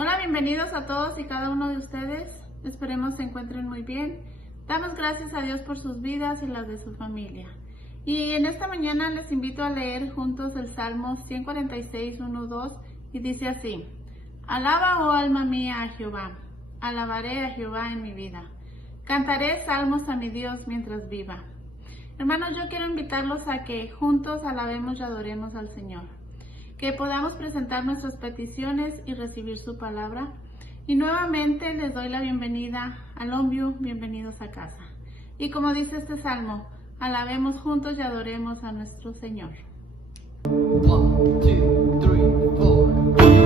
Hola, bienvenidos a todos y cada uno de ustedes. Esperemos se encuentren muy bien. Damos gracias a Dios por sus vidas y las de su familia. Y en esta mañana les invito a leer juntos el Salmo 146, 1, 2 y dice así: Alaba, oh alma mía, a Jehová. Alabaré a Jehová en mi vida. Cantaré salmos a mi Dios mientras viva. Hermanos, yo quiero invitarlos a que juntos alabemos y adoremos al Señor. Que podamos presentar nuestras peticiones y recibir su palabra. Y nuevamente les doy la bienvenida al Omview, bienvenidos a casa. Y como dice este salmo, alabemos juntos y adoremos a nuestro Señor. 1, 2, 3, 4.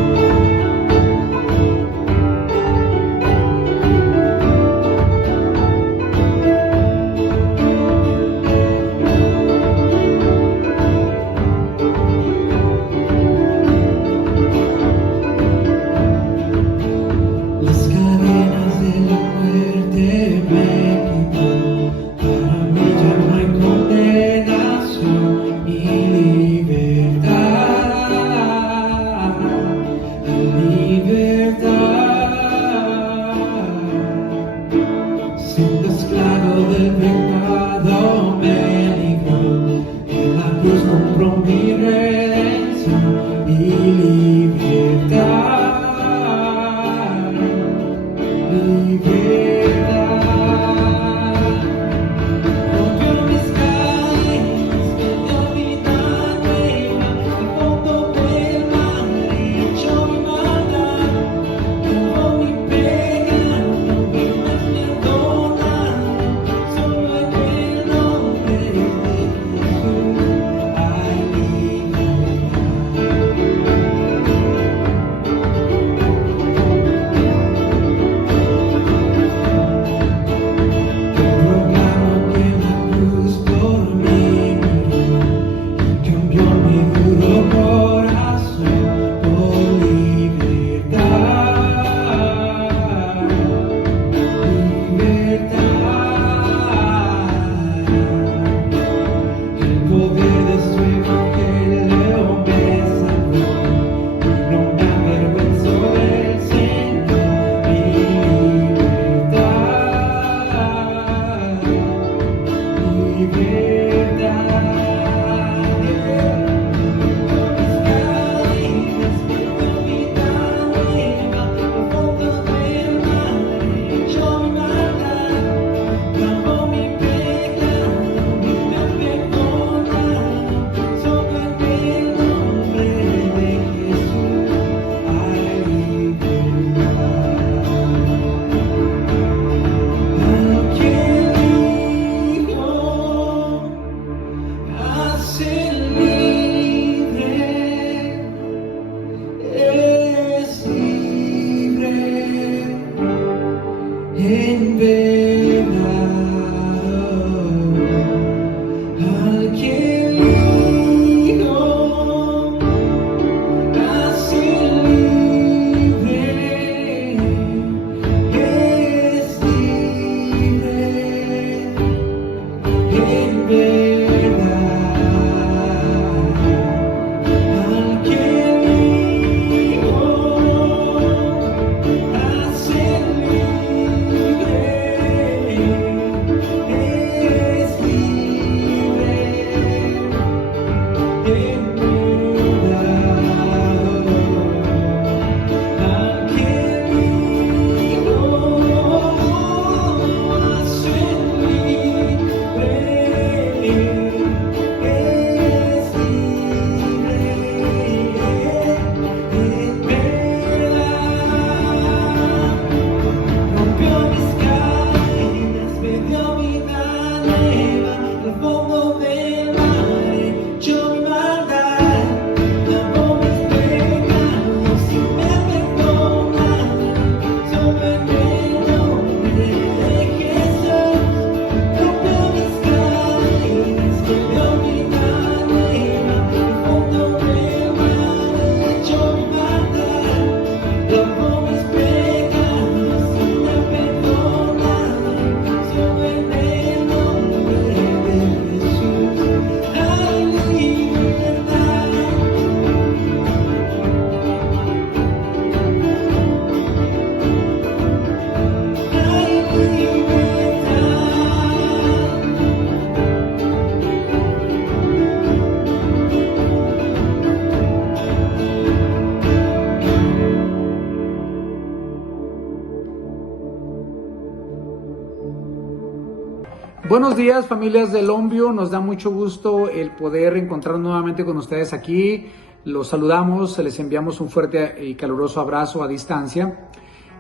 Buenos días, familias de Longview. Nos da mucho gusto el poder encontrarnos nuevamente con ustedes aquí. Los saludamos, les enviamos un fuerte y caluroso abrazo a distancia.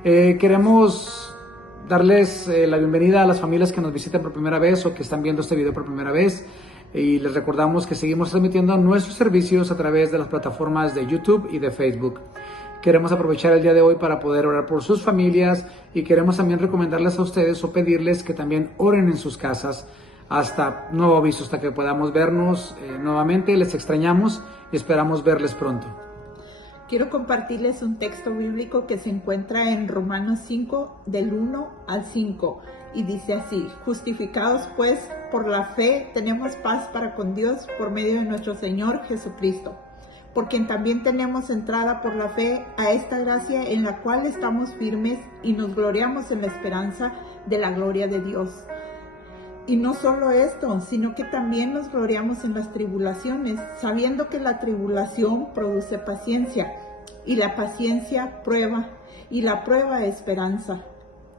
Queremos darles la bienvenida a las familias que nos visitan por primera vez o que están viendo este video por primera vez. Y les recordamos que seguimos transmitiendo nuestros servicios a través de las plataformas de YouTube y de Facebook. Queremos aprovechar el día de hoy para poder orar por sus familias y queremos también recomendarles a ustedes o pedirles que también oren en sus casas hasta nuevo aviso, hasta que podamos vernos nuevamente. Les extrañamos y esperamos verles pronto. Quiero compartirles un texto bíblico que se encuentra en Romanos 5, del 1 al 5, y dice así: justificados pues por la fe, tenemos paz para con Dios por medio de nuestro Señor Jesucristo, por quien también tenemos entrada por la fe a esta gracia en la cual estamos firmes y nos gloriamos en la esperanza de la gloria de Dios. Y no solo esto, sino que también nos gloriamos en las tribulaciones, sabiendo que la tribulación produce paciencia, y la paciencia prueba, y la prueba esperanza.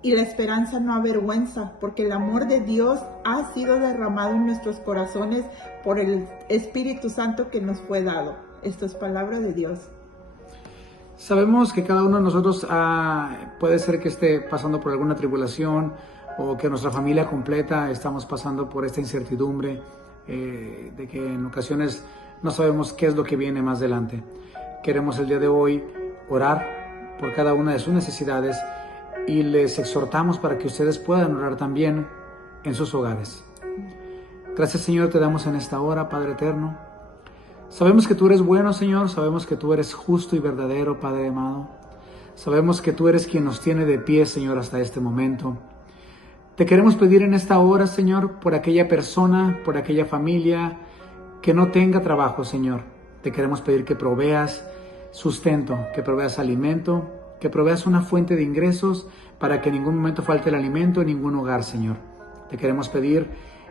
Y la esperanza no avergüenza, porque el amor de Dios ha sido derramado en nuestros corazones por el Espíritu Santo que nos fue dado. Esto es palabra de Dios. Sabemos que cada uno de nosotros puede ser que esté pasando por alguna tribulación o que nuestra familia completa estamos pasando por esta incertidumbre de que en ocasiones no sabemos qué es lo que viene más adelante. Queremos el día de hoy orar por cada una de sus necesidades y les exhortamos para que ustedes puedan orar también en sus hogares. Gracias, Señor, te damos en esta hora, Padre eterno. Sabemos que tú eres bueno, Señor. Sabemos que tú eres justo y verdadero, Padre amado. Sabemos que tú eres quien nos tiene de pie, Señor, hasta este momento. Te queremos pedir en esta hora, Señor, por aquella persona, por aquella familia que no tenga trabajo, Señor. Te queremos pedir que proveas sustento, que proveas alimento, que proveas una fuente de ingresos para que en ningún momento falte el alimento en ningún hogar, Señor. Te queremos pedir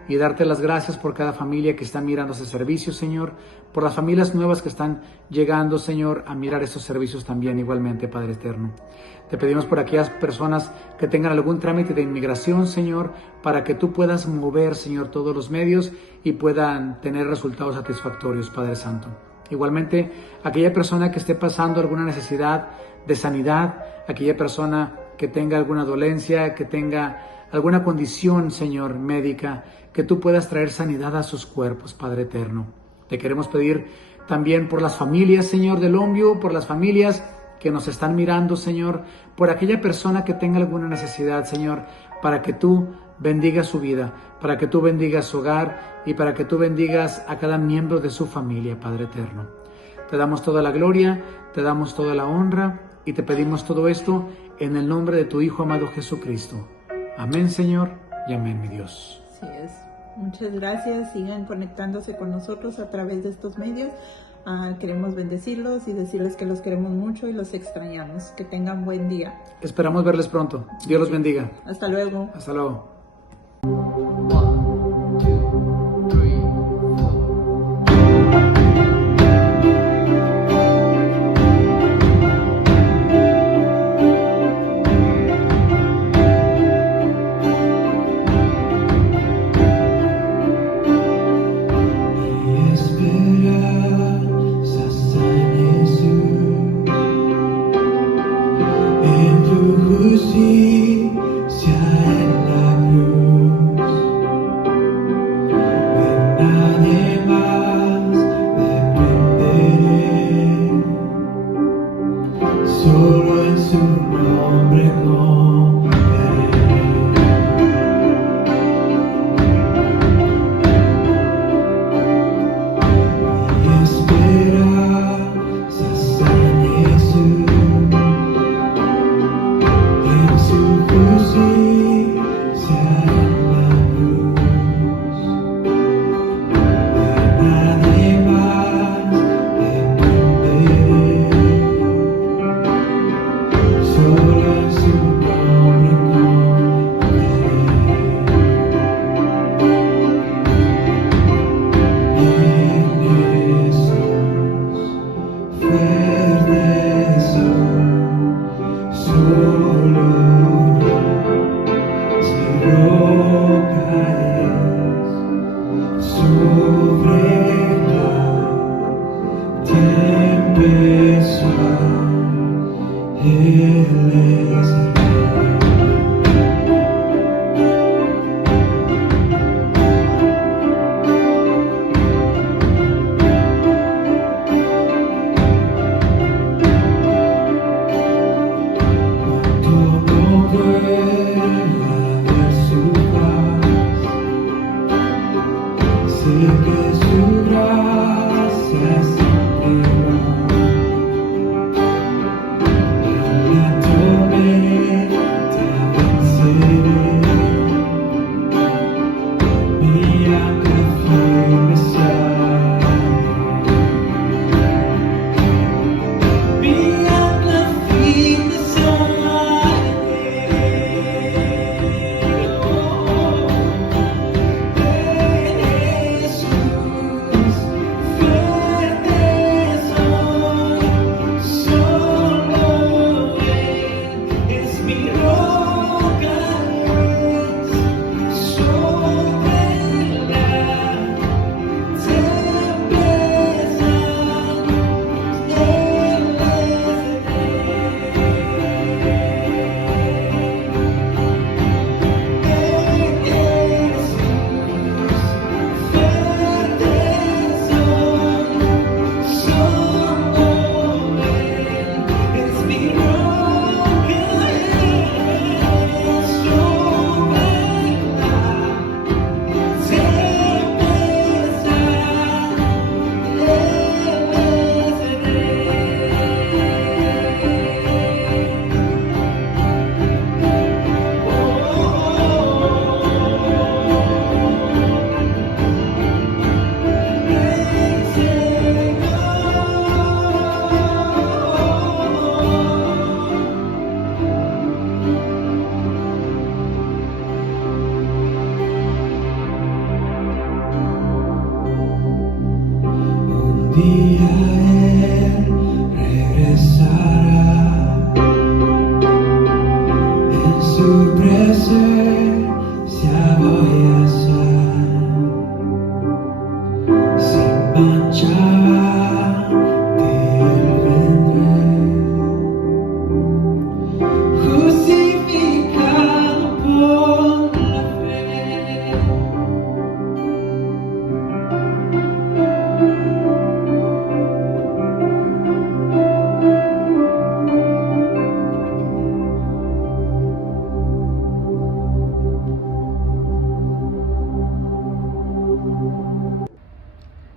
y darte las gracias por cada familia que está mirando este servicio, Señor, por las familias nuevas que están llegando, Señor, a mirar estos servicios también igualmente, Padre eterno. Te pedimos por aquellas personas que tengan algún trámite de inmigración, Señor, para que tú puedas mover, Señor, todos los medios y puedan tener resultados satisfactorios, Padre Santo. Igualmente, aquella persona que esté pasando alguna necesidad de sanidad, aquella persona que tenga alguna dolencia, que tenga alguna condición, Señor, médica, que tú puedas traer sanidad a sus cuerpos, Padre eterno. Te queremos pedir también por las familias, Señor, de Longview, por las familias que nos están mirando, Señor, por aquella persona que tenga alguna necesidad, Señor, para que tú bendigas su vida, para que tú bendigas su hogar y para que tú bendigas a cada miembro de su familia, Padre eterno. Te damos toda la gloria, te damos toda la honra y te pedimos todo esto en el nombre de tu Hijo amado Jesucristo. Amén, Señor, y amén, mi Dios. Así es. Muchas gracias. Sigan conectándose con nosotros a través de estos medios. Queremos bendecirlos y decirles que los queremos mucho y los extrañamos. Que tengan buen día. Esperamos verles pronto. Dios los bendiga. Hasta luego. Hasta luego. 1, 2, 3, justicia en la tempestad, Él es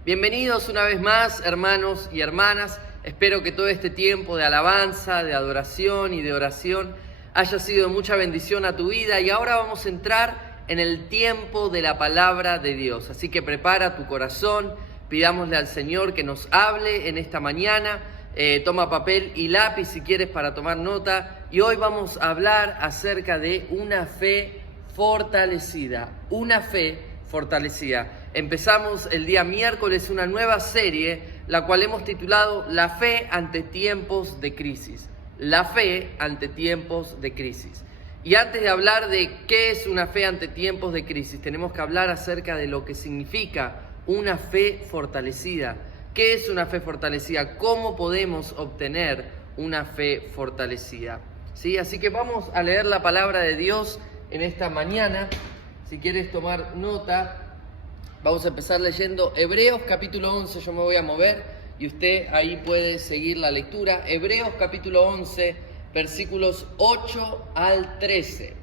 Bienvenidos una vez más, hermanos y hermanas. Espero que todo este tiempo de alabanza, de adoración y de oración haya sido de mucha bendición a tu vida. Y ahora vamos a entrar en el tiempo de la palabra de Dios. Así que prepara tu corazón, pidámosle al Señor que nos hable en esta mañana. Toma papel y lápiz si quieres para tomar nota. Y hoy vamos a hablar acerca de una fe fortalecida. Una fe fortalecida. Empezamos el día miércoles una nueva serie, la cual hemos titulado La fe ante tiempos de crisis. La fe ante tiempos de crisis. Y antes de hablar de qué es una fe ante tiempos de crisis, tenemos que hablar acerca de lo que significa una fe fortalecida. ¿Qué es una fe fortalecida? ¿Cómo podemos obtener una fe fortalecida? ¿Sí? Así que vamos a leer la palabra de Dios en esta mañana. Si quieres tomar nota, vamos a empezar leyendo Hebreos capítulo 11, yo me voy a mover y usted ahí puede seguir la lectura. Hebreos capítulo 11, versículos 8 al 13.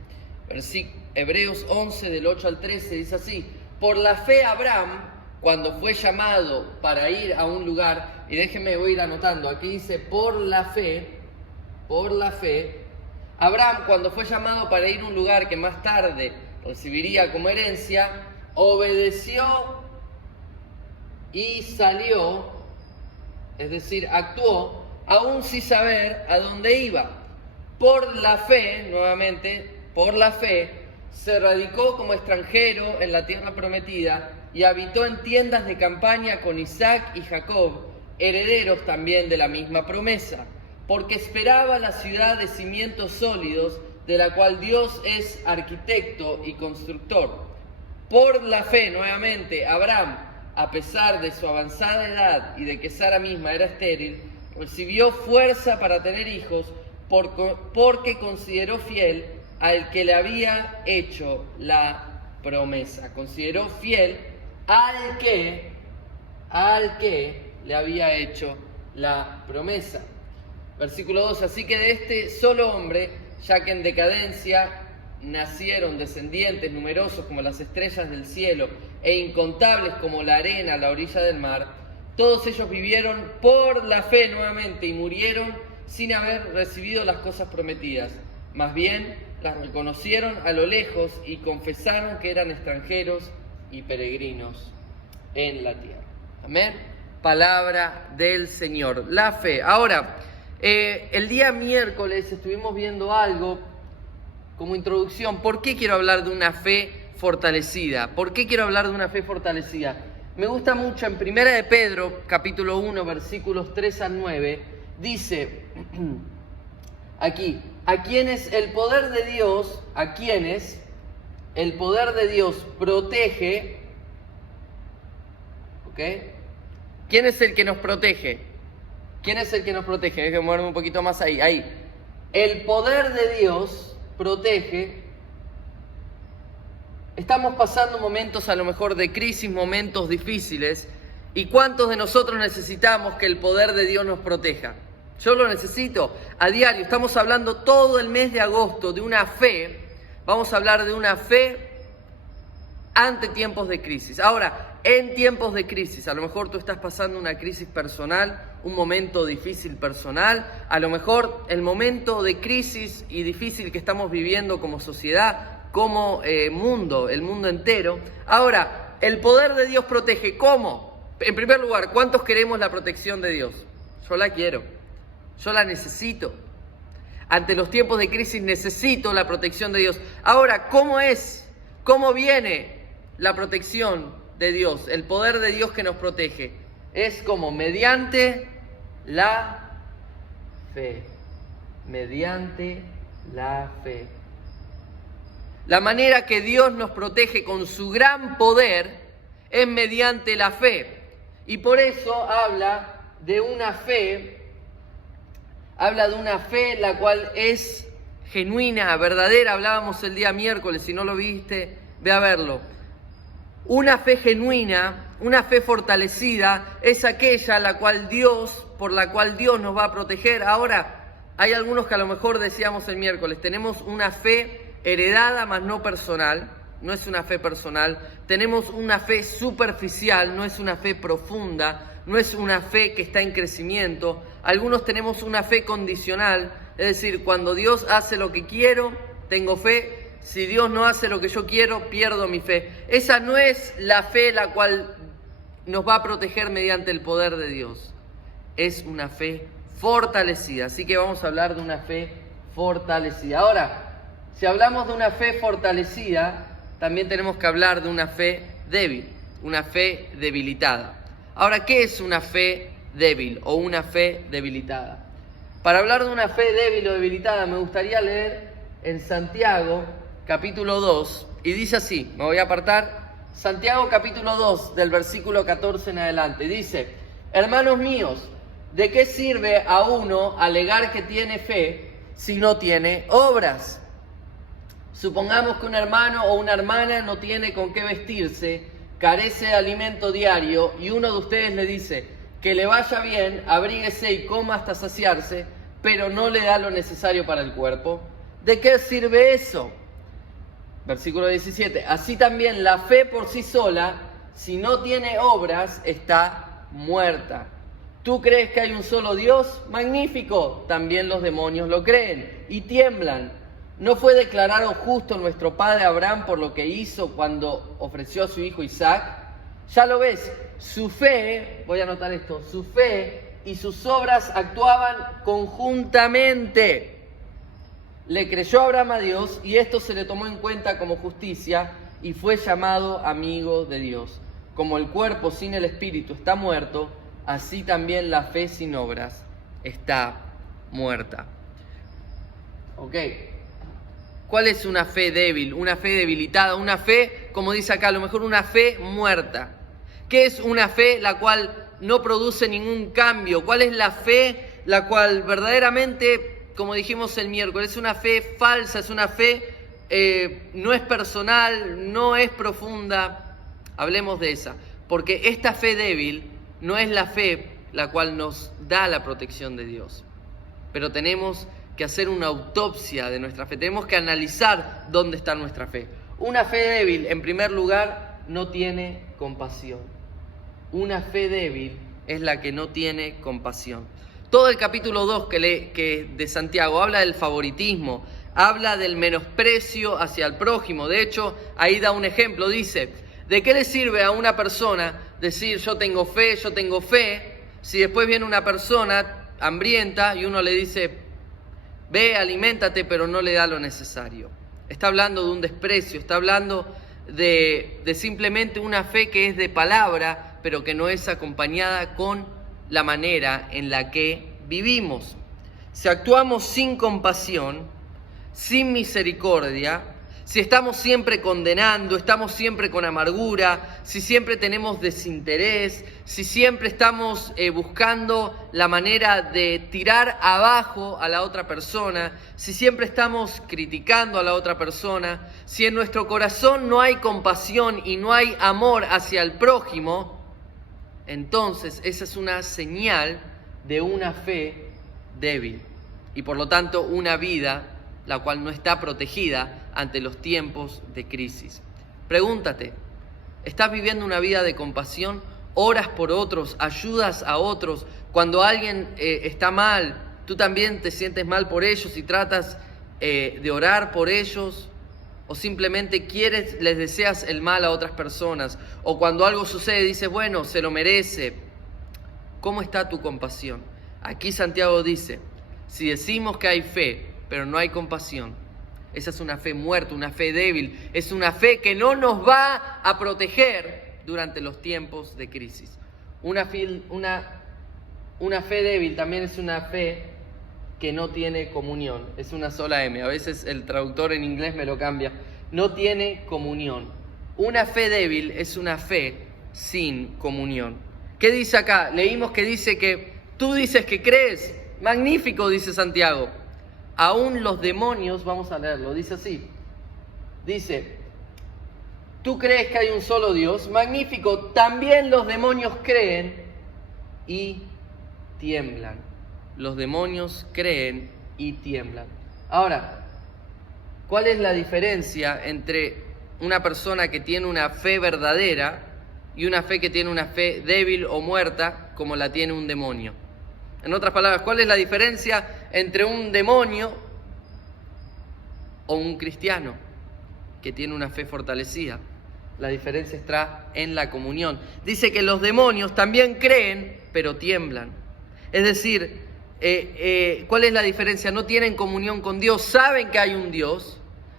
Hebreos 11 del 8 al 13 dice así: por la fe Abraham, cuando fue llamado para ir a un lugar, y déjenme, voy a ir anotando, aquí dice por la fe, Abraham cuando fue llamado para ir a un lugar que más tarde recibiría como herencia, obedeció y salió, es decir, actuó, aún sin saber a dónde iba. Por la fe, nuevamente, por la fe, se radicó como extranjero en la tierra prometida y habitó en tiendas de campaña con Isaac y Jacob, herederos también de la misma promesa, porque esperaba la ciudad de cimientos sólidos, de la cual Dios es arquitecto y constructor. Por la fe, nuevamente, Abraham, a pesar de su avanzada edad y de que Sara misma era estéril, recibió fuerza para tener hijos porque consideró fiel al que le había hecho la promesa. Consideró fiel al que le había hecho la promesa. Versículo 2, así que de este solo hombre, ya que en decadencia nacieron descendientes numerosos como las estrellas del cielo e incontables como la arena a la orilla del mar, todos ellos vivieron por la fe nuevamente y murieron sin haber recibido las cosas prometidas. Más bien, las reconocieron a lo lejos y confesaron que eran extranjeros y peregrinos en la tierra. Amén. Palabra del Señor. La fe. Ahora, el día miércoles estuvimos viendo algo como introducción. ¿Por qué quiero hablar de una fe fortalecida? ¿Por qué quiero hablar de una fe fortalecida? Me gusta mucho en 1 de Pedro, capítulo 1, versículos 3 al 9, dice aquí, a quienes el poder de Dios protege, ¿ok? ¿Quién es el que nos protege? ¿Quién es el que nos protege? Déjenme moverme un poquito más ahí. El poder de Dios protege. Estamos pasando momentos a lo mejor de crisis, momentos difíciles. ¿Y cuántos de nosotros necesitamos que el poder de Dios nos proteja? Yo lo necesito a diario. Estamos hablando todo el mes de agosto de una fe. Vamos a hablar de una fe ante tiempos de crisis. Ahora, en tiempos de crisis, a lo mejor tú estás pasando una crisis personal, un momento difícil personal, a lo mejor el momento de crisis y difícil que estamos viviendo como sociedad, como mundo, el mundo entero. Ahora, el poder de Dios protege. ¿Cómo? En primer lugar, ¿cuántos queremos la protección de Dios? Yo la quiero, yo la necesito. Ante los tiempos de crisis necesito la protección de Dios. Ahora, ¿cómo es? ¿Cómo viene la protección de Dios? El poder de Dios que nos protege. Es como mediante la fe. Mediante la fe. La manera que Dios nos protege con su gran poder es mediante la fe. Y por eso habla de una fe la cual es genuina, verdadera. Hablábamos el día miércoles, si no lo viste, ve a verlo. Una fe genuina, una fe fortalecida, es aquella por la cual Dios nos va a proteger. Ahora, hay algunos que a lo mejor decíamos el miércoles, tenemos una fe heredada, mas no personal, no es una fe personal. Tenemos una fe superficial, no es una fe profunda, no es una fe que está en crecimiento. Algunos tenemos una fe condicional, es decir, cuando Dios hace lo que quiero, tengo fe. Si Dios no hace lo que yo quiero, pierdo mi fe. Esa no es la fe la cual nos va a proteger mediante el poder de Dios. Es una fe fortalecida. Así que vamos a hablar de una fe fortalecida. Ahora, si hablamos de una fe fortalecida, también tenemos que hablar de una fe débil, una fe debilitada. Ahora, ¿qué es una fe débil o una fe debilitada? Para hablar de una fe débil o debilitada, me gustaría leer en Santiago, capítulo 2, y dice así, me voy a apartar, Santiago capítulo 2, del versículo 14 en adelante, dice, hermanos míos, ¿de qué sirve a uno alegar que tiene fe si no tiene obras? Supongamos que un hermano o una hermana no tiene con qué vestirse, carece de alimento diario, y uno de ustedes le dice, que le vaya bien, abríguese y coma hasta saciarse, pero no le da lo necesario para el cuerpo. ¿De qué sirve eso? Versículo 17. Así también la fe por sí sola, si no tiene obras, está muerta. ¿Tú crees que hay un solo Dios? Magnífico. También los demonios lo creen y tiemblan. ¿No fue declarado justo nuestro padre Abraham por lo que hizo cuando ofreció a su hijo Isaac? Ya lo ves, su fe, voy a anotar esto, su fe y sus obras actuaban conjuntamente. Le creyó Abraham a Dios y esto se le tomó en cuenta como justicia y fue llamado amigo de Dios. Como el cuerpo sin el espíritu está muerto, así también la fe sin obras está muerta. ¿Ok? ¿Cuál es una fe débil? Una fe debilitada, una fe, como dice acá, a lo mejor una fe muerta. ¿Qué es una fe la cual no produce ningún cambio? ¿Cuál es la fe la cual verdaderamente, como dijimos el miércoles, es una fe falsa, es una fe no es personal, no es profunda? Hablemos de esa, porque esta fe débil no es la fe la cual nos da la protección de Dios. Pero tenemos que hacer una autopsia de nuestra fe, tenemos que analizar dónde está nuestra fe. Una fe débil, en primer lugar, no tiene compasión. Una fe débil es la que no tiene compasión. Todo el capítulo 2 de Santiago habla del favoritismo, habla del menosprecio hacia el prójimo. De hecho, ahí da un ejemplo, dice: ¿de qué le sirve a una persona decir yo tengo fe, si después viene una persona hambrienta y uno le dice ve, aliméntate, pero no le da lo necesario? Está hablando de un desprecio, está hablando de simplemente una fe que es de palabra, pero que no es acompañada con la manera en la que vivimos. Si actuamos sin compasión, sin misericordia, si estamos siempre condenando, estamos siempre con amargura, si siempre tenemos desinterés, si siempre estamos buscando la manera de tirar abajo a la otra persona, si siempre estamos criticando a la otra persona, si en nuestro corazón no hay compasión y no hay amor hacia el prójimo, entonces esa es una señal de una fe débil y por lo tanto una vida la cual no está protegida ante los tiempos de crisis. Pregúntate, ¿estás viviendo una vida de compasión? ¿Oras por otros? ¿Ayudas a otros? Cuando alguien está mal, ¿tú también te sientes mal por ellos y tratas de orar por ellos? ¿O simplemente les deseas el mal a otras personas? ¿O cuando algo sucede dices, bueno, se lo merece? ¿Cómo está tu compasión? Aquí Santiago dice, si decimos que hay fe, pero no hay compasión, esa es una fe muerta, una fe débil, es una fe que no nos va a proteger durante los tiempos de crisis. Una fe débil también es una fe que no tiene comunión, es una sola M, a veces el traductor en inglés me lo cambia, no tiene comunión. Una fe débil es una fe sin comunión. ¿Qué dice acá? Leímos que dice que tú dices que crees, magnífico, dice Santiago. Aún los demonios, vamos a leerlo, dice así, dice, tú crees que hay un solo Dios, magnífico, también los demonios creen y tiemblan. Los demonios creen y tiemblan. Ahora, ¿cuál es la diferencia entre una persona que tiene una fe verdadera y una fe que tiene una fe débil o muerta como la tiene un demonio? En otras palabras, ¿cuál es la diferencia entre un demonio o un cristiano que tiene una fe fortalecida? La diferencia está en la comunión. Dice que los demonios también creen, pero tiemblan. Es decir, ¿cuál es la diferencia? No tienen comunión con Dios, saben que hay un Dios,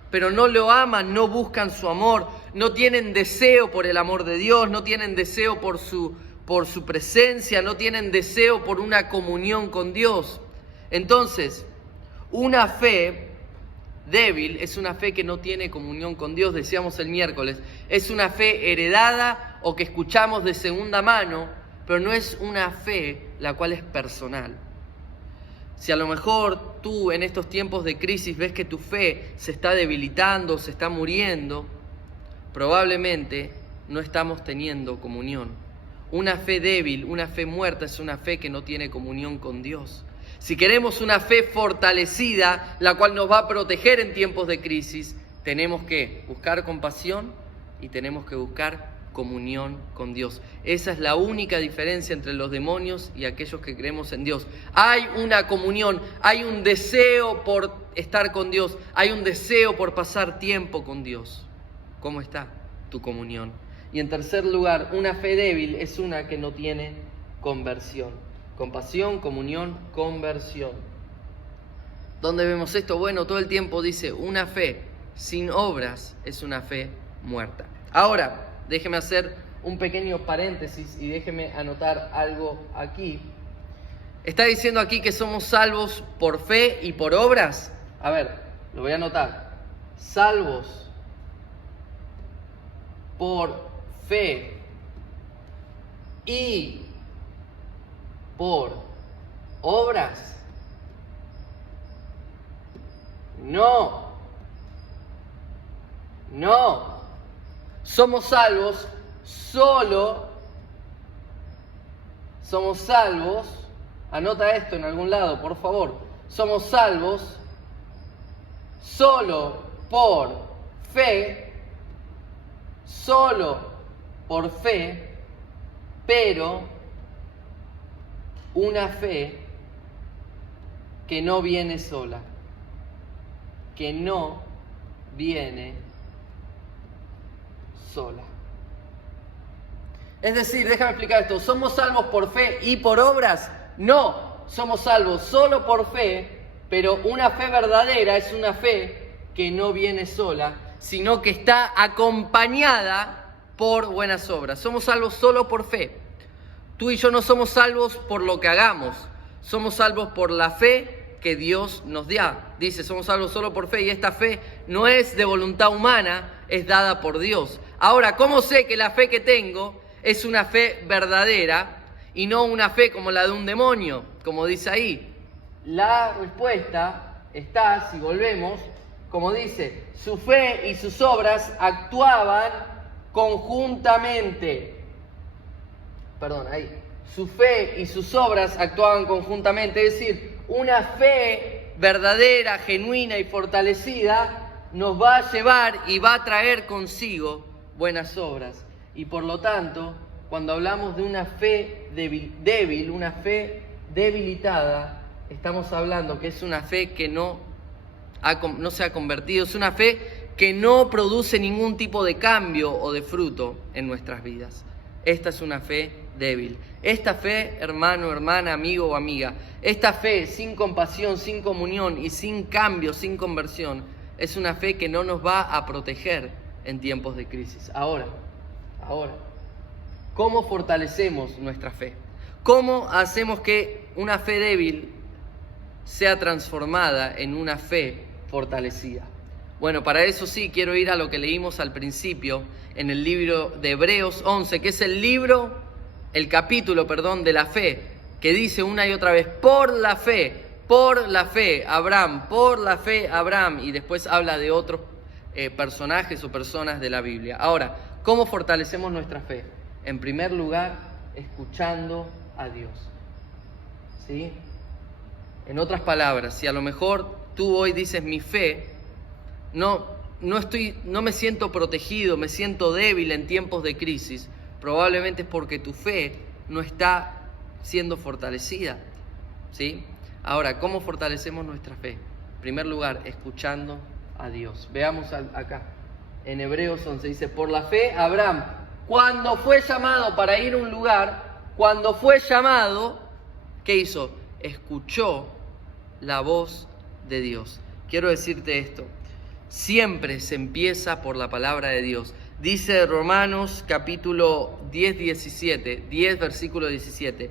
pero no lo aman, no buscan su amor, no tienen deseo por el amor de Dios, no tienen deseo por su presencia, no tienen deseo por una comunión con Dios. Entonces, una fe débil es una fe que no tiene comunión con Dios, decíamos el miércoles. Es una fe heredada o que escuchamos de segunda mano, pero no es una fe la cual es personal. Si a lo mejor tú en estos tiempos de crisis ves que tu fe se está debilitando, se está muriendo, probablemente no estamos teniendo comunión. Una fe débil, una fe muerta es una fe que no tiene comunión con Dios. Si queremos una fe fortalecida, la cual nos va a proteger en tiempos de crisis, tenemos que buscar compasión y tenemos que buscar comunión con Dios. Esa es la única diferencia entre los demonios y aquellos que creemos en Dios. Hay una comunión, hay un deseo por estar con Dios, hay un deseo por pasar tiempo con Dios. ¿Cómo está tu comunión? Y en tercer lugar, una fe débil es una que no tiene conversión. Compasión, comunión, conversión. ¿Dónde vemos esto? Bueno, todo el tiempo dice, una fe sin obras es una fe muerta. Ahora, déjeme hacer un pequeño paréntesis y déjeme anotar algo aquí. ¿Está diciendo aquí que somos salvos por fe y por obras? A ver, lo voy a anotar. Salvos por fe y por obras? No. No. Somos salvos anota esto en algún lado, por favor. Somos salvos solo por fe, pero una fe que no viene sola, Es decir, déjame explicar esto, ¿somos salvos por fe y por obras? No, somos salvos solo por fe, pero una fe verdadera es una fe que no viene sola, sino que está acompañada por buenas obras. Somos salvos solo por fe. Tú y yo no somos salvos por lo que hagamos, somos salvos por la fe que Dios nos da. Dice, somos salvos solo por fe, y esta fe no es de voluntad humana, es dada por Dios. Ahora, ¿cómo sé que la fe que tengo es una fe verdadera y no una fe como la de un demonio, como dice ahí? La respuesta está, si volvemos, como dice, su fe y sus obras actuaban conjuntamente. Su fe y sus obras actuaban conjuntamente, es decir, una fe verdadera, genuina y fortalecida nos va a llevar y va a traer consigo buenas obras. Y por lo tanto, cuando hablamos de una fe débil, una fe debilitada, estamos hablando que es una fe que no se ha convertido, es una fe que no produce ningún tipo de cambio o de fruto en nuestras vidas. Esta es una fe débil. Esta fe, hermano, hermana, amigo o amiga, esta fe sin compasión, sin comunión y sin cambio, sin conversión, es una fe que no nos va a proteger en tiempos de crisis. Ahora, ¿cómo fortalecemos nuestra fe? ¿Cómo hacemos que una fe débil sea transformada en una fe fortalecida? Bueno, para eso sí quiero ir a lo que leímos al principio en el libro de Hebreos 11, que es el capítulo de la fe, que dice una y otra vez, por la fe, Abraham, y después habla de otros personajes o personas de la Biblia. Ahora, ¿cómo fortalecemos nuestra fe? En primer lugar, escuchando a Dios. ¿Sí? En otras palabras, si a lo mejor tú hoy dices mi fe, no me siento protegido, me siento débil en tiempos de crisis, probablemente es porque tu fe no está siendo fortalecida. ¿Sí? Ahora, ¿cómo fortalecemos nuestra fe? En primer lugar, escuchando a Dios. Veamos acá. En Hebreos 11 dice, por la fe Abraham, cuando fue llamado para ir a un lugar, ¿qué hizo? Escuchó la voz de Dios. Quiero decirte esto, siempre se empieza por la palabra de Dios. Dice Romanos capítulo 10, versículo 17.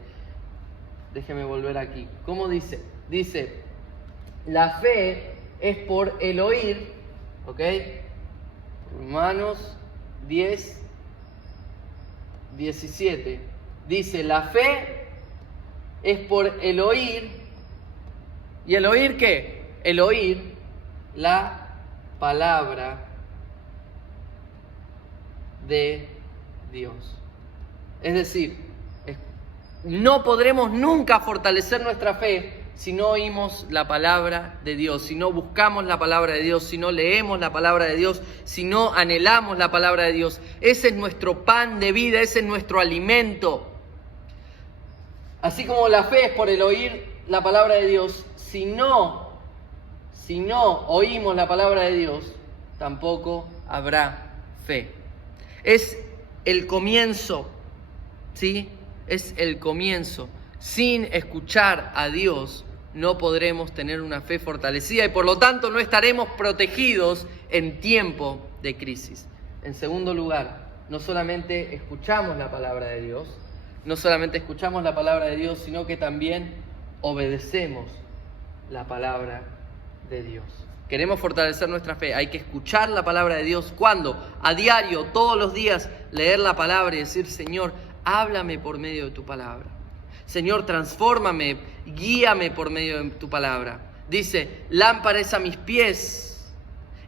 Déjeme volver aquí. ¿Cómo dice? Dice, la fe es por el oír, ¿ok? Romanos 10, 17. Dice, la fe es por el oír. ¿Y el oír qué? El oír la palabra de Dios. Es decir, no podremos nunca fortalecer nuestra fe si no oímos la palabra de Dios, si no buscamos la palabra de Dios, si no leemos la palabra de Dios, si no anhelamos la palabra de Dios. Ese es nuestro pan de vida, ese es nuestro alimento. Así como la fe es por el oír la palabra de Dios, si no oímos la palabra de Dios, tampoco habrá fe. Es el comienzo, ¿sí? Es el comienzo. Sin escuchar a Dios no podremos tener una fe fortalecida y por lo tanto no estaremos protegidos en tiempo de crisis. En segundo lugar, no solamente escuchamos la palabra de Dios, sino que también obedecemos la palabra de Dios. Queremos fortalecer nuestra fe, hay que escuchar la palabra de Dios. ¿Cuándo? A diario, todos los días, leer la palabra y decir, Señor, háblame por medio de tu palabra. Señor, transfórmame, guíame por medio de tu palabra. Dice, lámpara es a mis pies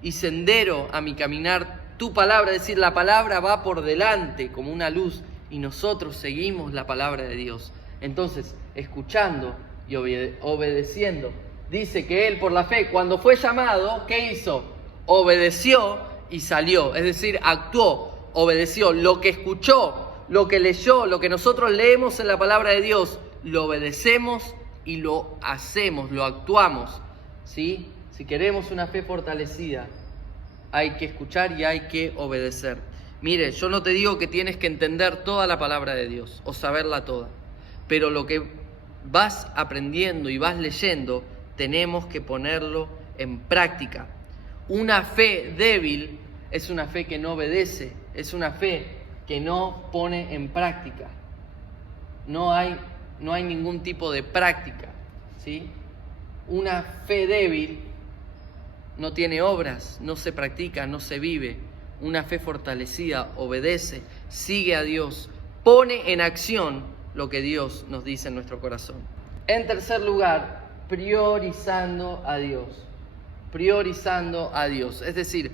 y sendero a mi caminar tu palabra. Es decir, la palabra va por delante como una luz y nosotros seguimos la palabra de Dios. Entonces, escuchando y obedeciendo. Dice que él por la fe, cuando fue llamado, ¿qué hizo? Obedeció y salió. Es decir, actuó, obedeció. Lo que escuchó, lo que leyó, lo que nosotros leemos en la palabra de Dios, lo obedecemos y lo hacemos, lo actuamos, ¿sí? Si queremos una fe fortalecida, hay que escuchar y hay que obedecer. Mire, yo no te digo que tienes que entender toda la palabra de Dios o saberla toda, pero lo que vas aprendiendo y vas leyendo, tenemos que ponerlo en práctica. Una fe débil es una fe que no obedece, es una fe que no pone en práctica. No hay ningún tipo de práctica, ¿sí? Una fe débil no tiene obras, no se practica, no se vive. Una fe fortalecida obedece, sigue a Dios, pone en acción lo que Dios nos dice en nuestro corazón. En tercer lugar, priorizando a Dios. Priorizando a Dios. Es decir,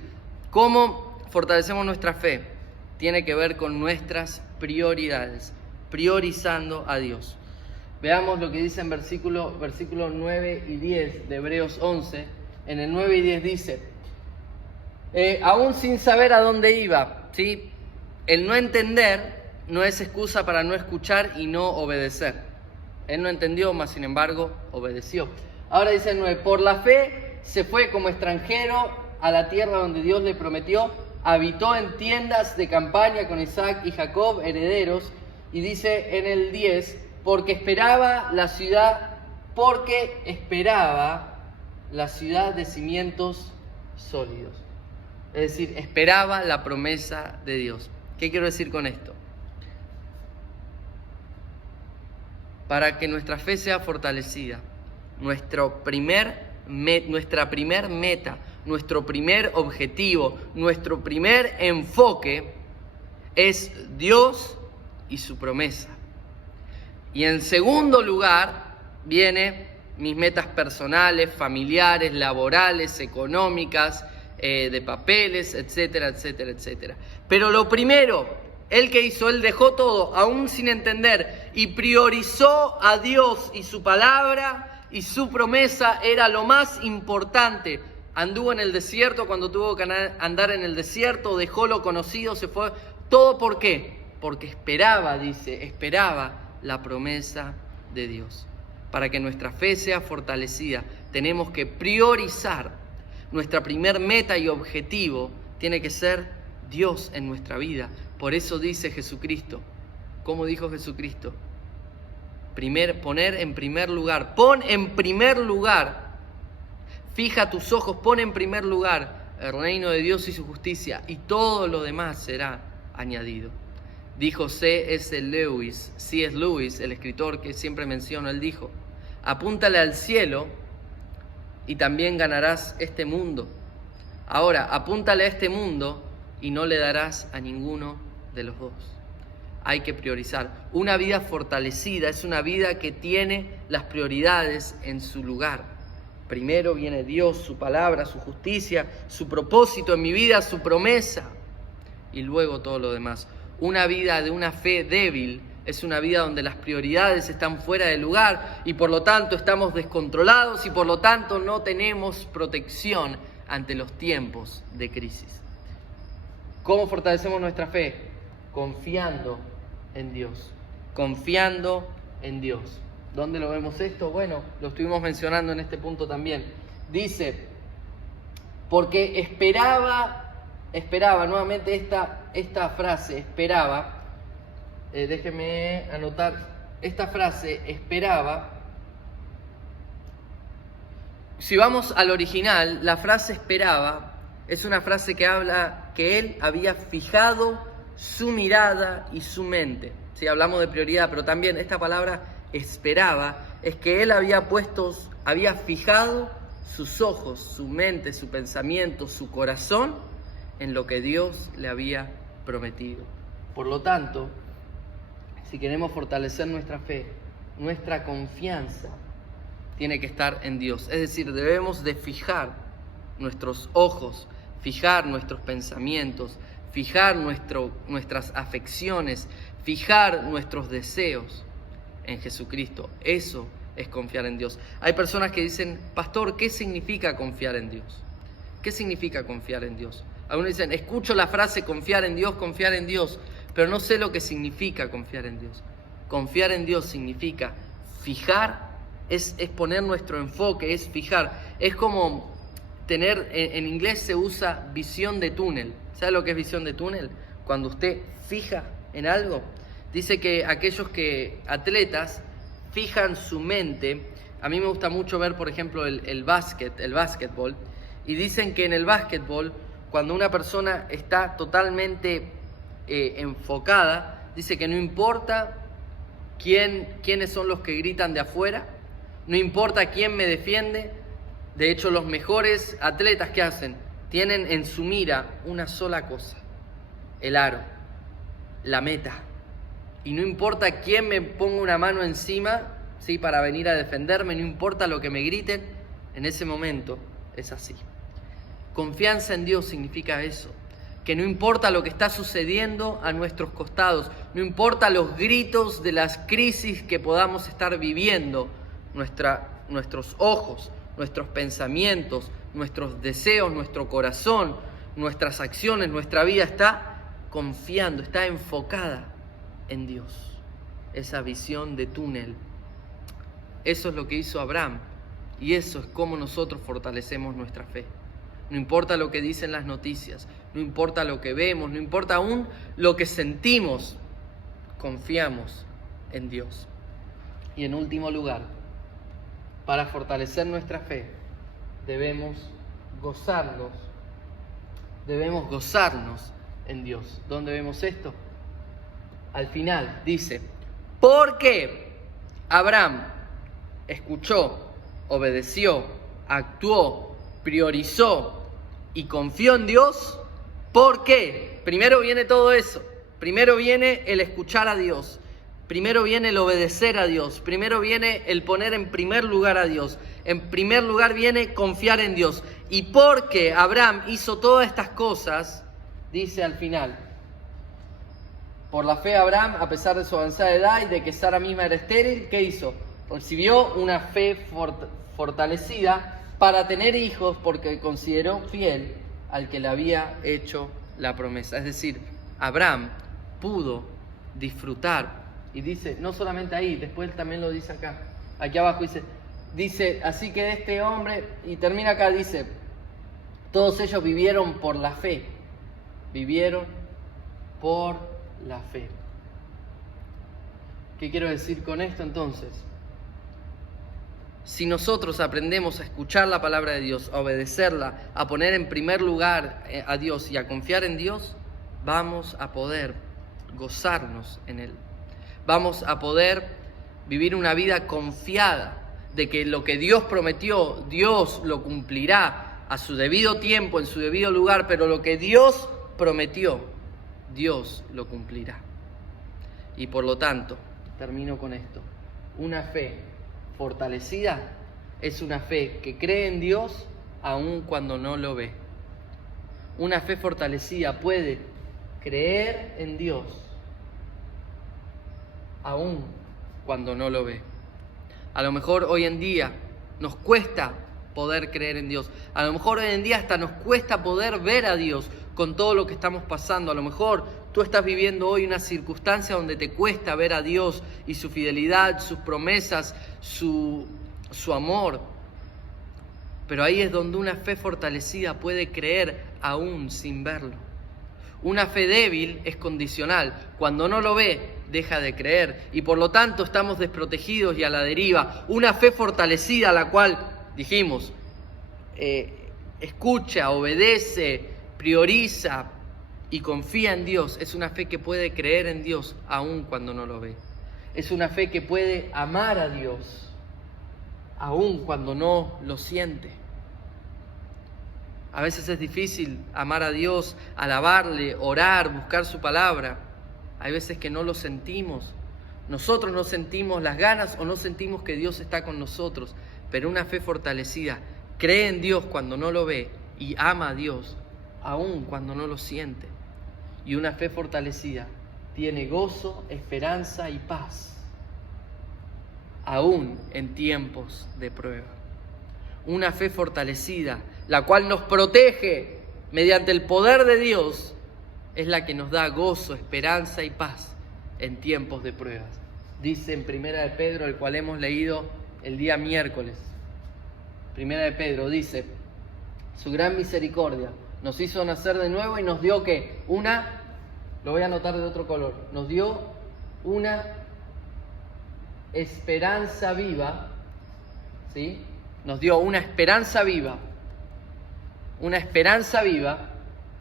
¿cómo fortalecemos nuestra fe? Tiene que ver con nuestras prioridades. Priorizando a Dios. Veamos lo que dice en versículos 9 y 10 de Hebreos 11. En el 9 y 10 dice, aún sin saber a dónde iba, ¿sí? El no entender no es excusa para no escuchar y no obedecer. Él no entendió, mas sin embargo obedeció. Ahora dice el 9, por la fe se fue como extranjero a la tierra donde Dios le prometió, habitó en tiendas de campaña con Isaac y Jacob, herederos, y dice en el 10, porque esperaba la ciudad de cimientos sólidos. Es decir, esperaba la promesa de Dios. ¿Qué quiero decir con esto? Para que nuestra fe sea fortalecida, nuestra primer meta, nuestro primer objetivo, nuestro primer enfoque es Dios y su promesa. Y en segundo lugar viene mis metas personales, familiares, laborales, económicas, de papeles, etcétera, etcétera, etcétera. Pero lo primero, ¿él qué hizo? Él dejó todo, aún sin entender, y priorizó a Dios y su palabra y su promesa era lo más importante. Anduvo en el desierto cuando tuvo que andar en el desierto, dejó lo conocido, se fue. ¿Todo por qué? Porque esperaba la promesa de Dios. Para que nuestra fe sea fortalecida, tenemos que priorizar. Nuestra primer meta y objetivo tiene que ser Dios en nuestra vida. Por eso dice Jesucristo. ¿Cómo dijo Jesucristo? Poner en primer lugar. Pon en primer lugar. Fija tus ojos, pon en primer lugar el reino de Dios y su justicia, y todo lo demás será añadido. Dijo C.S. Lewis, el escritor que siempre menciono, él dijo, apúntale al cielo y también ganarás este mundo. Ahora, apúntale a este mundo y no le darás a ninguno de los dos. Hay que priorizar. Una vida fortalecida es una vida que tiene las prioridades en su lugar. Primero viene Dios, su palabra, su justicia, su propósito en mi vida, su promesa, y luego todo lo demás. Una vida de una fe débil es una vida donde las prioridades están fuera de lugar y por lo tanto estamos descontrolados y por lo tanto no tenemos protección ante los tiempos de crisis. ¿Cómo fortalecemos nuestra fe? Confiando en Dios. Confiando en Dios. ¿Dónde lo vemos esto? Bueno, lo estuvimos mencionando en este punto también. Dice, porque esperaba nuevamente esta frase, esperaba. Déjeme anotar esta frase, esperaba. Si vamos al original, la frase esperaba es una frase que habla que él había fijado su mirada y su mente. Sí, hablamos de prioridad, pero también esta palabra esperaba es que él había fijado sus ojos, su mente, su pensamiento, su corazón en lo que Dios le había prometido. Por lo tanto, si queremos fortalecer nuestra fe, nuestra confianza tiene que estar en Dios. Es decir, debemos de fijar nuestros ojos, fijar nuestros pensamientos, fijar nuestras afecciones, fijar nuestros deseos en Jesucristo. Eso es confiar en Dios. Hay personas que dicen, pastor, ¿qué significa confiar en Dios? ¿Qué significa confiar en Dios? Algunos dicen, escucho la frase confiar en Dios, pero no sé lo que significa confiar en Dios. Confiar en Dios significa fijar, es poner nuestro enfoque, es fijar. Es como tener, en inglés se usa visión de túnel. ¿Sabe lo que es visión de túnel? Cuando usted fija en algo. Dice que aquellos atletas fijan su mente. A mí me gusta mucho ver, por ejemplo, el básquetbol. Y dicen que en el básquetbol, cuando una persona está totalmente enfocada, dice que no importa quiénes son los que gritan de afuera, no importa quién me defiende. De hecho, los mejores atletas, ¿qué hacen? Tienen en su mira una sola cosa: el aro, la meta. Y no importa quién me ponga una mano encima, ¿sí?, para venir a defenderme, no importa lo que me griten, en ese momento es así. Confianza en Dios significa eso, que no importa lo que está sucediendo a nuestros costados, no importa los gritos de las crisis que podamos estar viviendo, nuestros ojos, nuestros pensamientos, nuestros deseos, nuestro corazón, nuestras acciones, nuestra vida está confiando, está enfocada en Dios. Esa visión de túnel. Eso es lo que hizo Abraham, y eso es cómo nosotros fortalecemos nuestra fe. No importa lo que dicen las noticias, no importa lo que vemos, no importa aún lo que sentimos, confiamos en Dios. Y en último lugar, para fortalecer nuestra fe, debemos gozarnos en Dios. ¿Dónde vemos esto? Al final dice, porque Abraham escuchó, obedeció, actuó, priorizó y confió en Dios. ¿Por qué? Primero viene todo eso. Primero viene el escuchar a Dios. Primero viene el obedecer a Dios. Primero viene el poner en primer lugar a Dios. En primer lugar viene confiar en Dios. Y porque Abraham hizo todas estas cosas, dice al final, por la fe Abraham, a pesar de su avanzada edad y de que Sara misma era estéril, ¿qué hizo? Recibió una fe fortalecida para tener hijos, porque consideró fiel al que le había hecho la promesa. Es decir, Abraham pudo disfrutar. Y dice, no solamente ahí, después también lo dice acá. Aquí abajo dice, así que de este hombre, y termina acá, dice, todos ellos vivieron por la fe. Vivieron por la fe. ¿Qué quiero decir con esto entonces? Si nosotros aprendemos a escuchar la palabra de Dios, a obedecerla, a poner en primer lugar a Dios y a confiar en Dios, vamos a poder gozarnos en Él. Vamos a poder vivir una vida confiada de que lo que Dios prometió, Dios lo cumplirá a su debido tiempo, en su debido lugar, pero lo que Dios prometió, Dios lo cumplirá. Y por lo tanto, termino con esto, una fe fortalecida es una fe que cree en Dios aun cuando no lo ve. Una fe fortalecida puede creer en Dios aun cuando no lo ve. A lo mejor hoy en día nos cuesta poder creer en Dios. A lo mejor hoy en día hasta nos cuesta poder ver a Dios con todo lo que estamos pasando. A lo mejor tú estás viviendo hoy una circunstancia donde te cuesta ver a Dios y su fidelidad, sus promesas, su amor. Pero ahí es donde una fe fortalecida puede creer aún sin verlo. Una fe débil es condicional. Cuando no lo ve, deja de creer. Y por lo tanto estamos desprotegidos y a la deriva. Una fe fortalecida, la cual, dijimos, escucha, obedece, prioriza y confía en Dios. Es una fe que puede creer en Dios aun cuando no lo ve. Es una fe que puede amar a Dios aun cuando no lo siente. A veces es difícil amar a Dios, alabarle, orar, buscar su palabra. Hay veces que no lo sentimos, nosotros no sentimos las ganas o no sentimos que Dios está con nosotros, pero una fe fortalecida cree en Dios cuando no lo ve y ama a Dios aún cuando no lo siente. Y una fe fortalecida tiene gozo, esperanza y paz, aún en tiempos de prueba. Una fe fortalecida, la cual nos protege mediante el poder de Dios, es la que nos da gozo, esperanza y paz en tiempos de pruebas. Dice en Primera de Pedro, el cual hemos leído el día miércoles. Primera de Pedro dice: su gran misericordia nos hizo nacer de nuevo y nos dio ¿qué? Lo voy a anotar de otro color, nos dio una esperanza viva, ¿sí? Nos dio una esperanza viva,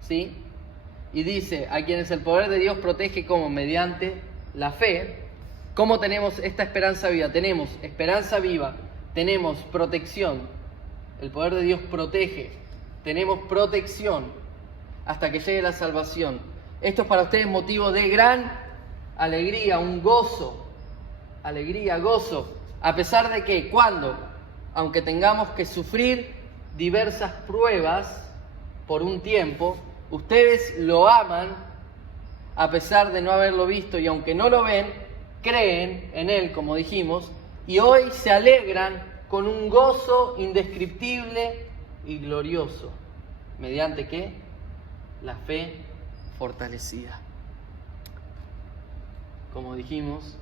¿sí? Y dice, a quienes el poder de Dios protege como mediante la fe. ¿Cómo tenemos esta esperanza viva? Tenemos esperanza viva, tenemos protección, el poder de Dios protege, tenemos protección hasta que llegue la salvación. Esto es para ustedes motivo de gran alegría, un gozo, alegría, gozo, a pesar de que cuando, aunque tengamos que sufrir diversas pruebas por un tiempo, ustedes lo aman a pesar de no haberlo visto, y aunque no lo ven, creen en Él, como dijimos, y hoy se alegran con un gozo indescriptible y glorioso. ¿Mediante qué? La fe fortalecida. Como dijimos,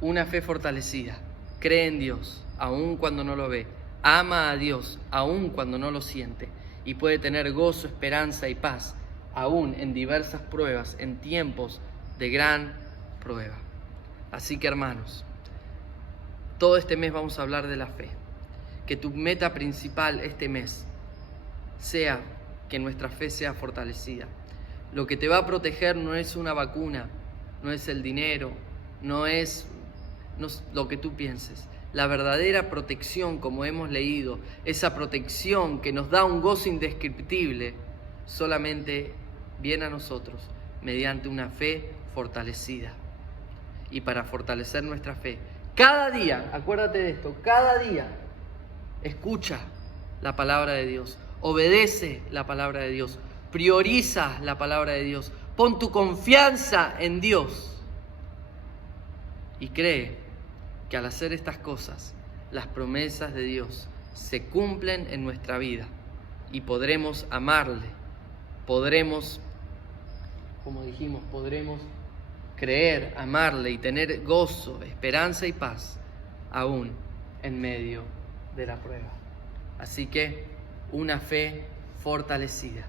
una fe fortalecida cree en Dios aun cuando no lo ve, ama a Dios aun cuando no lo siente, y puede tener gozo, esperanza y paz aún en diversas pruebas, en tiempos de gran prueba. Así que, hermanos, todo este mes vamos a hablar de la fe. Que tu meta principal este mes sea que nuestra fe sea fortalecida. Lo que te va a proteger no es una vacuna, no es el dinero, no es lo que tú pienses. La verdadera protección, como hemos leído, esa protección que nos da un gozo indescriptible, solamente viene a nosotros mediante una fe fortalecida. Y para fortalecer nuestra fe, cada día, acuérdate de esto, cada día escucha la palabra de Dios, obedece la palabra de Dios, prioriza la palabra de Dios, pon tu confianza en Dios y cree que al hacer estas cosas, las promesas de Dios se cumplen en nuestra vida y podremos amarle, podremos, como dijimos, podremos creer, amarle y tener gozo, esperanza y paz aún en medio de la prueba. Así que una fe fortalecida.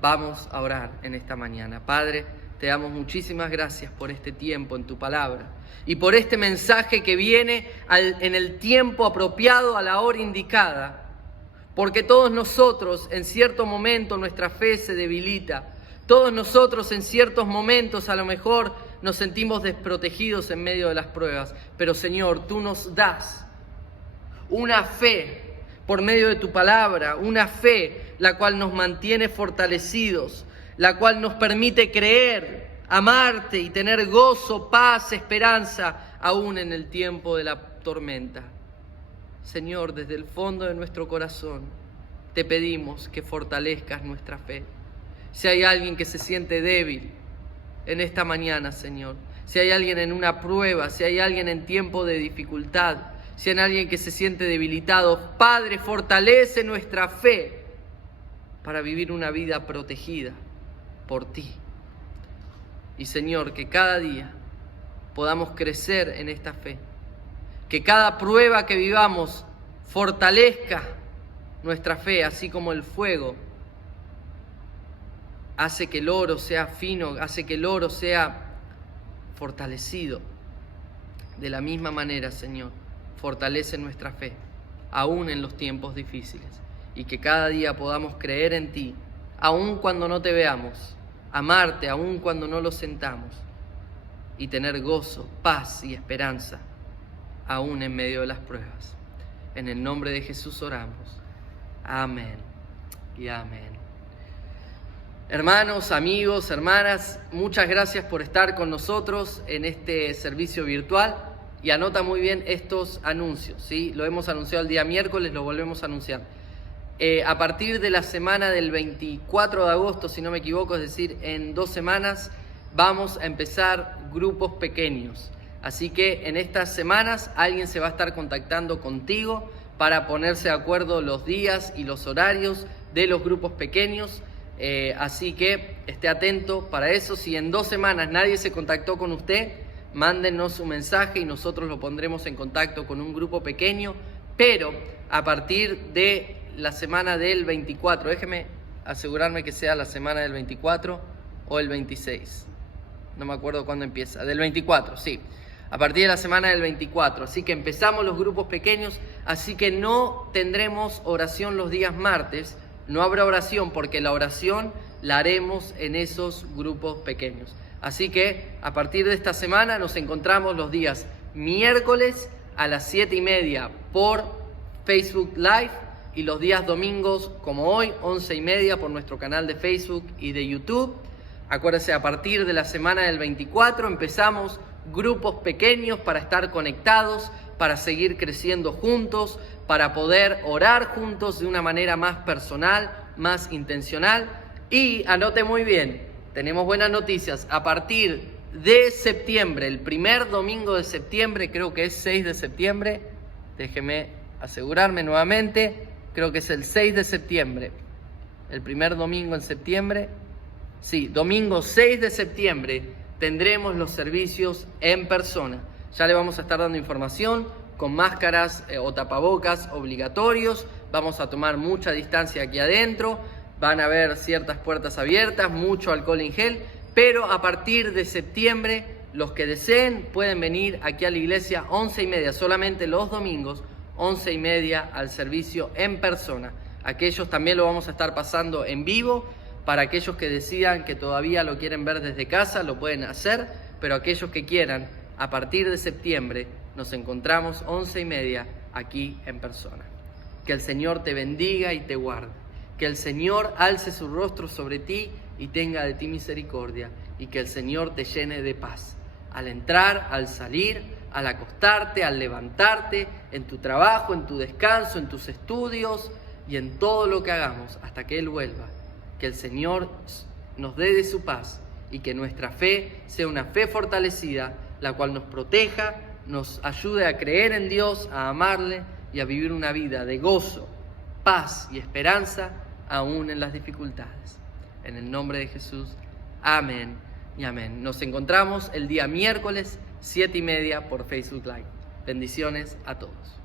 Vamos a orar en esta mañana. Padre, te damos muchísimas gracias por este tiempo en tu palabra y por este mensaje que viene en el tiempo apropiado, a la hora indicada, porque todos nosotros en cierto momento nuestra fe se debilita. Todos nosotros en ciertos momentos a lo mejor nos sentimos desprotegidos en medio de las pruebas, pero Señor, tú nos das una fe por medio de tu palabra, una fe la cual nos mantiene fortalecidos, la cual nos permite creer, amarte y tener gozo, paz, esperanza, aún en el tiempo de la tormenta. Señor, desde el fondo de nuestro corazón, te pedimos que fortalezcas nuestra fe. Si hay alguien que se siente débil en esta mañana, Señor, si hay alguien en una prueba, si hay alguien en tiempo de dificultad, si hay alguien que se siente debilitado, Padre, fortalece nuestra fe para vivir una vida protegida por ti. Y Señor, que cada día podamos crecer en esta fe, que cada prueba que vivamos fortalezca nuestra fe, así como el fuego hace que el oro sea fino, hace que el oro sea fortalecido. De la misma manera, Señor, fortalece nuestra fe, aún en los tiempos difíciles, y que cada día podamos creer en ti, aun cuando no te veamos, amarte aun cuando no lo sentamos, y tener gozo, paz y esperanza, aún en medio de las pruebas. En el nombre de Jesús oramos. Amén y amén. Hermanos, amigos, hermanas, muchas gracias por estar con nosotros en este servicio virtual y anota muy bien estos anuncios, ¿sí? Lo hemos anunciado el día miércoles, lo volvemos a anunciar. A partir de la semana del 24 de agosto, si no me equivoco, es decir, en 2 semanas, vamos a empezar grupos pequeños. Así que en estas semanas alguien se va a estar contactando contigo para ponerse de acuerdo los días y los horarios de los grupos pequeños. Así que esté atento para eso. Si en 2 semanas nadie se contactó con usted, mándenos un mensaje y nosotros lo pondremos en contacto con un grupo pequeño. Pero a partir de la semana del 24, déjeme asegurarme que sea la semana del 24 o el 26. No me acuerdo cuándo empieza. Del 24, sí. A partir de la semana del 24. Así que empezamos los grupos pequeños. Así que no tendremos oración los días martes. No habrá oración porque la oración la haremos en esos grupos pequeños. Así que a partir de esta semana nos encontramos los días miércoles a las 7:30 por Facebook Live y los días domingos como hoy 11:30 por nuestro canal de Facebook y de YouTube. Acuérdense, a partir de la semana del 24 empezamos grupos pequeños para estar conectados, para seguir creciendo juntos, para poder orar juntos de una manera más personal, más intencional. Y anote muy bien, tenemos buenas noticias. A partir de septiembre, el primer domingo de septiembre, creo que es 6 de septiembre, déjeme asegurarme nuevamente, creo que es el 6 de septiembre, el primer domingo en septiembre, sí, domingo 6 de septiembre, tendremos los servicios en persona. Ya le vamos a estar dando información con máscaras o tapabocas obligatorios. Vamos a tomar mucha distancia aquí adentro. Van a haber ciertas puertas abiertas, mucho alcohol en gel. Pero a partir de septiembre, los que deseen pueden venir aquí a la iglesia 11:30, solamente los domingos, 11:30 al servicio en persona. Aquellos también lo vamos a estar pasando en vivo. Para aquellos que decidan que todavía lo quieren ver desde casa, lo pueden hacer. Pero aquellos que quieran, a partir de septiembre nos encontramos 11:30 aquí en persona. Que el Señor te bendiga y te guarde. Que el Señor alce su rostro sobre ti y tenga de ti misericordia. Y que el Señor te llene de paz. Al entrar, al salir, al acostarte, al levantarte, en tu trabajo, en tu descanso, en tus estudios y en todo lo que hagamos hasta que Él vuelva. Que el Señor nos dé de su paz y que nuestra fe sea una fe fortalecida, la cual nos proteja, nos ayude a creer en Dios, a amarle y a vivir una vida de gozo, paz y esperanza aún en las dificultades. En el nombre de Jesús, amén y amén. Nos encontramos el día miércoles 7:30 por Facebook Live. Bendiciones a todos.